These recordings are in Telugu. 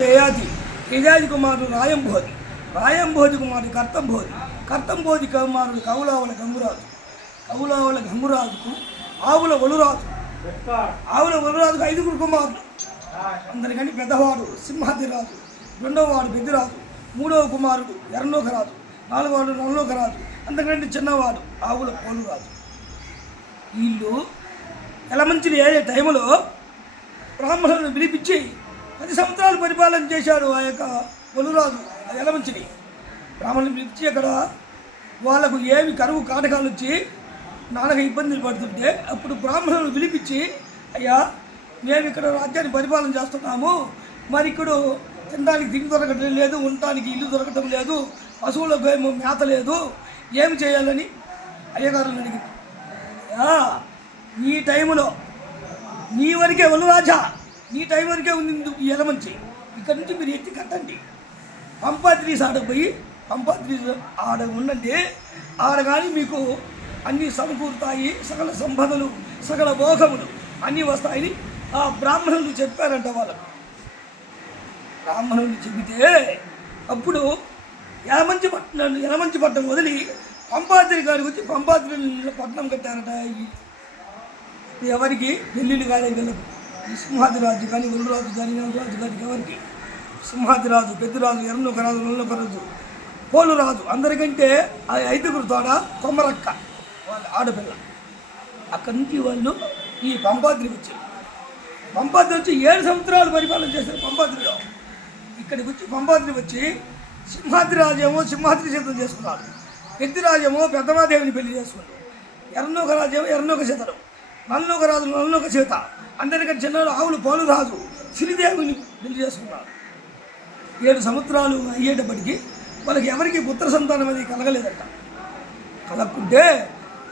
యయాతి యయాతి కుమారుడు రాయంబోధి రాయంబోధి కుమారుడు కర్తంబోధి కుమారుడు కవులావల గంగురాజుకు ఆవుల ఒలురాజుకు 5 కుమారులు. అందరికంటే పెద్దవాడు సింహాద్రిరాజు, రెండవవాడు పెద్దిరాజు, మూడవ కుమారుడు ఎర్రనోకరాజు, నాలుగవవాడు నల్లనోకరాజు, అందరికంటే చిన్నవాడు ఆవుల పోలురాజు. వీళ్ళు ఎలమంచిని ఏదే టైంలో బ్రాహ్మణులను పిలిపించి 10 సంవత్సరాలు పరిపాలన చేశాడు ఆ యొక్క ఒలురాజు. ఎలమంచిని బ్రాహ్మణులు పిలిపించి అక్కడ వాళ్ళకు ఏమి కరువు కాటకాలు వచ్చి నాన్నగా ఇబ్బందులు పడుతుంటే అప్పుడు బ్రాహ్మణులు పిలిపించి, అయ్యా మేము ఇక్కడ రాజ్యాన్ని పరిపాలన చేస్తున్నాము, మరి ఇక్కడ తినడానికి తిండి దొరకటం లేదు, ఉండటానికి ఇల్లు దొరకటం లేదు, పశువులకు ఏమో మేత లేదు, ఏమి చేయాలని అయ్యగారులను అడిగింది. ఈ టైంలో నీ వరకే ఒలురాజా, నీ టైం వరకే ఉంది ఈ ఎలమంచి, ఇక్కడి నుంచి మీరు ఎత్తి కట్టండి, పంపాద్రీస్ ఆడకు పోయి పంపాద్రీస్ ఆడ ఉండండి, ఆడ కానీ మీకు అన్నీ సమకూరుతాయి, సకల సంపదలు సకల భోగములు అన్నీ వస్తాయని ఆ బ్రాహ్మణులు చెప్పారంట. వాళ్ళకు బ్రాహ్మణులు చెబితే అప్పుడు యలమంచి పట్టణం వదిలి పంపాద్రి గారికి వచ్చి పంపాద్రి పట్టణం కట్టారట. ఎవరికి ఢిల్లీలు కానీ వెళ్ళదు, ఈ సింహాద్రిరాజు కానీ ఒలురాజు కానీ నల్లరాజు కానీ ఎవరికి సింహాద్రిరాజు, పెద్దరాజు, ఎర్రనోకరాజు, నల్లనోకరాజు, పోలురాజు, అందరికంటే ఆ 5 తోడ కొమ్మరక్క వాళ్ళ ఆడపిల్ల. అక్కడి నుంచి వాళ్ళు ఈ పంపాద్రి వచ్చి 7 సంవత్సరాలు పరిపాలన చేశారు పంపాద్రిలో. ఇక్కడికి వచ్చి పంపాద్రి వచ్చి సింహాద్రిరాజేమో సింహాద్రి సీతలు చేసుకున్నారు, పెద్దిరాజేమో పెద్దమాదేవిని పెళ్లి చేసుకున్నారు, ఎర్రనోకరాజేమో ఎర్రనోక సీతలు, నల్లనోకరాజు నల్లనోక సీత, అందరికంటే చిన్నవాడు ఆవులు పోలురాజు శ్రీదేవిని పెళ్లి చేసుకున్నారు. 7 సంవత్సరాలు అయ్యేటప్పటికీ వాళ్ళకి ఎవరికి పుత్ర సంతానం అనేది కలగలేదట. కలగకుంటే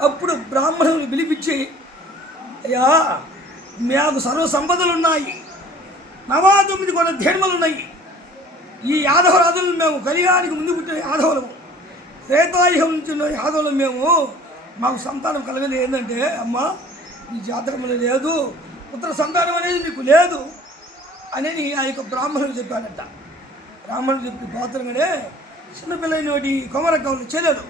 అప్పుడు బ్రాహ్మణులు పిలిపించి, అయ్యా మాకు సర్వ సంపదలు ఉన్నాయి, 99 కోట్ల ధేనుమలు ఉన్నాయి, ఈ యాదవ రాజులను మేము కలిగానికి ముందు పుట్టిన యాదవులము, త్రేతాయుగం నుంచి ఉన్న యాదవులం మేము, మాకు సంతానం కలగలేదు. ఏంటంటే అమ్మ నీ జాతకంలో లేదు, పుత్ర సంతానం అనేది నీకు లేదు అని ఆ యొక్క బ్రాహ్మణులు చెప్పాడట. బ్రాహ్మణులు చెప్పి పాత్రగానే చిన్నపిల్లైనటి కొమరకవులు చెల్లెలు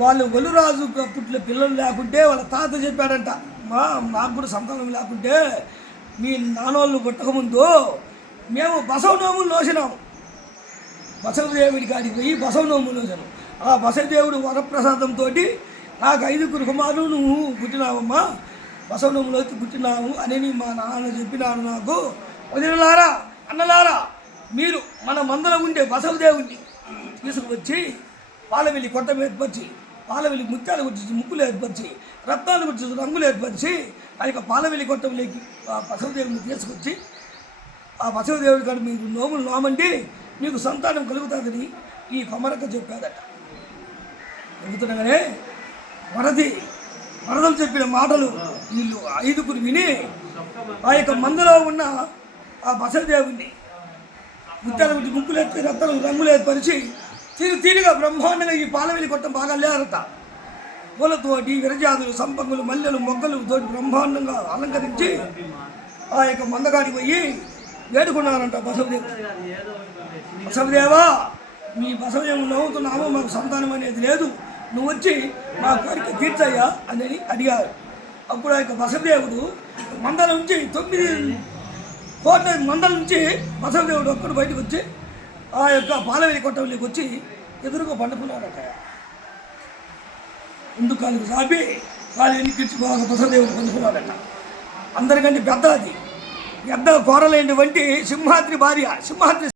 వాళ్ళు ఒలురాజు పుట్టిన పిల్లలు లేకుంటే వాళ్ళ తాత చెప్పాడంట, నాకు కూడా సంతానం లేకుంటే మీ నాన్నోళ్ళు పుట్టకముందు మేము బసవనోములు నోసినాము, బసవదేవుడి కాడికి పోయి బసవనోములు నోసాను. ఆ బసవదేవుడు వరప్రసాదంతో నాకు 5 కుమారులు నువ్వు పుట్టినావమ్మా, బసవనోములు వచ్చి పుట్టినావు అని మా నాన్న చెప్పినాడు. నాకు వదినలారా అన్నలారా మీరు మన మందల ఉండే బసవదేవుడిని తీసుకువచ్చి పాలవెల్లి కొట్ట ఏర్పరిచి, పాలవెల్లి ముత్యాలు గుర్చి ముక్కులు ఏర్పరిచి, రత్నాలు గుర్చి రంగులు ఏర్పరిచి ఆ యొక్క పాలవెల్లి కొట్టంలోకి ఆ బసవదేవుని తీసుకొచ్చి ఆ బసవదేవుడి కాడ మీరు నోములు నోమండి మీకు సంతానం కలుగుతుందని ఈ కొమరక్క చెప్పాదట. చెబుతుండగానే వరదలు చెప్పిన మాటలు వీళ్ళు 5 విని ఆ యొక్క మందులో ఉన్న ఆ బసవదేవుడిని ముత్యాల గురించి ముక్కులు ఎత్తి రత్నాలు రంగులు ఏర్పరిచి తీరుగా బ్రహ్మాండంగా ఈ పాలవెల్లి కొట్టం బాగా లేరట. పూలతోటి విరజాదులు, సంపంగులు, మల్లెలు, మొగ్గలు తోటి బ్రహ్మాండంగా అలంకరించి ఆ యొక్క మందగాడికి పోయి వేడుకున్నారంట. బసవదేవా మీ బసవదేవుడు నవ్వుతున్నాము, మాకు సంతానం అనేది లేదు, నువ్వు వచ్చి మా కోరిక తీర్చయ్యా అని అడిగారు. అప్పుడు ఆ యొక్క బసవదేవుడు మందల నుంచి 9 కోట్ల మందల నుంచి బసవదేవుడు ఒక్కడు బయటకు వచ్చి ఆ యొక్క పాలవెల్లి కొట్టంలోకి వచ్చి ఎదురుగా పండుకున్నాడట. ముందు కాలుకు సాపి కాలు ఎన్నికించి బాగా బసవదేవుడు పండుకున్నాడట. అందరికంటే పెద్ద కోరలేని వంటి సింహాద్రి భార్య సింహాద్రి